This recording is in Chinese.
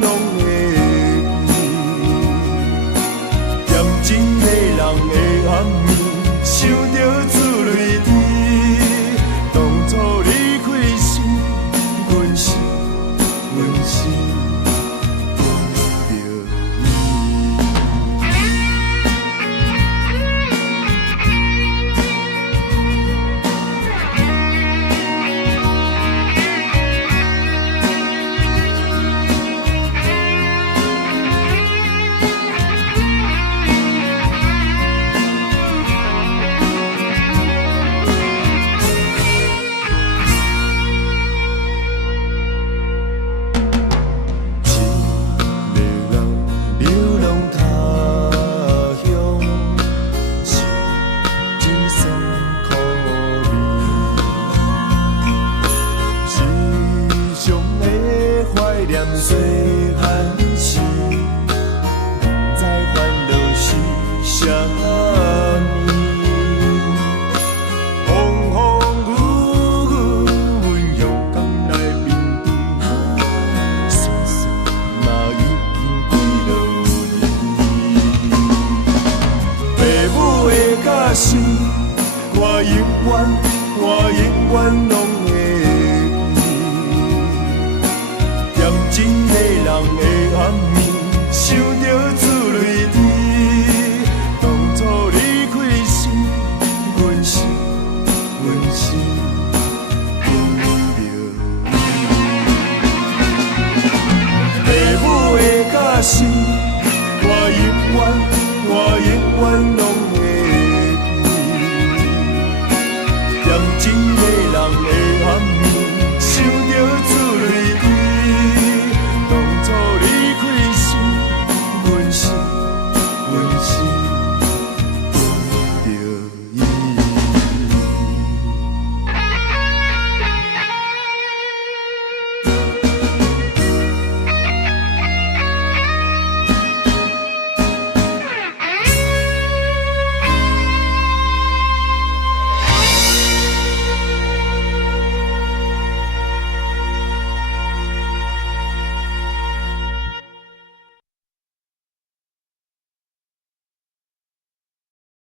拢会记，嫌真的人的暗暝，想着珠泪滴。当初离开时，阮是阮是忘着你。细汉时，不知烦恼是啥物，风风雨雨，阮勇敢来面对，算算嘛已经几落年。父母的假是，我永远拢会记。嫌真的人的暗暝，想着珠泪滴。当初离开时，阮是忘着你。父母的假是，我永远拢会记。嫌真的人的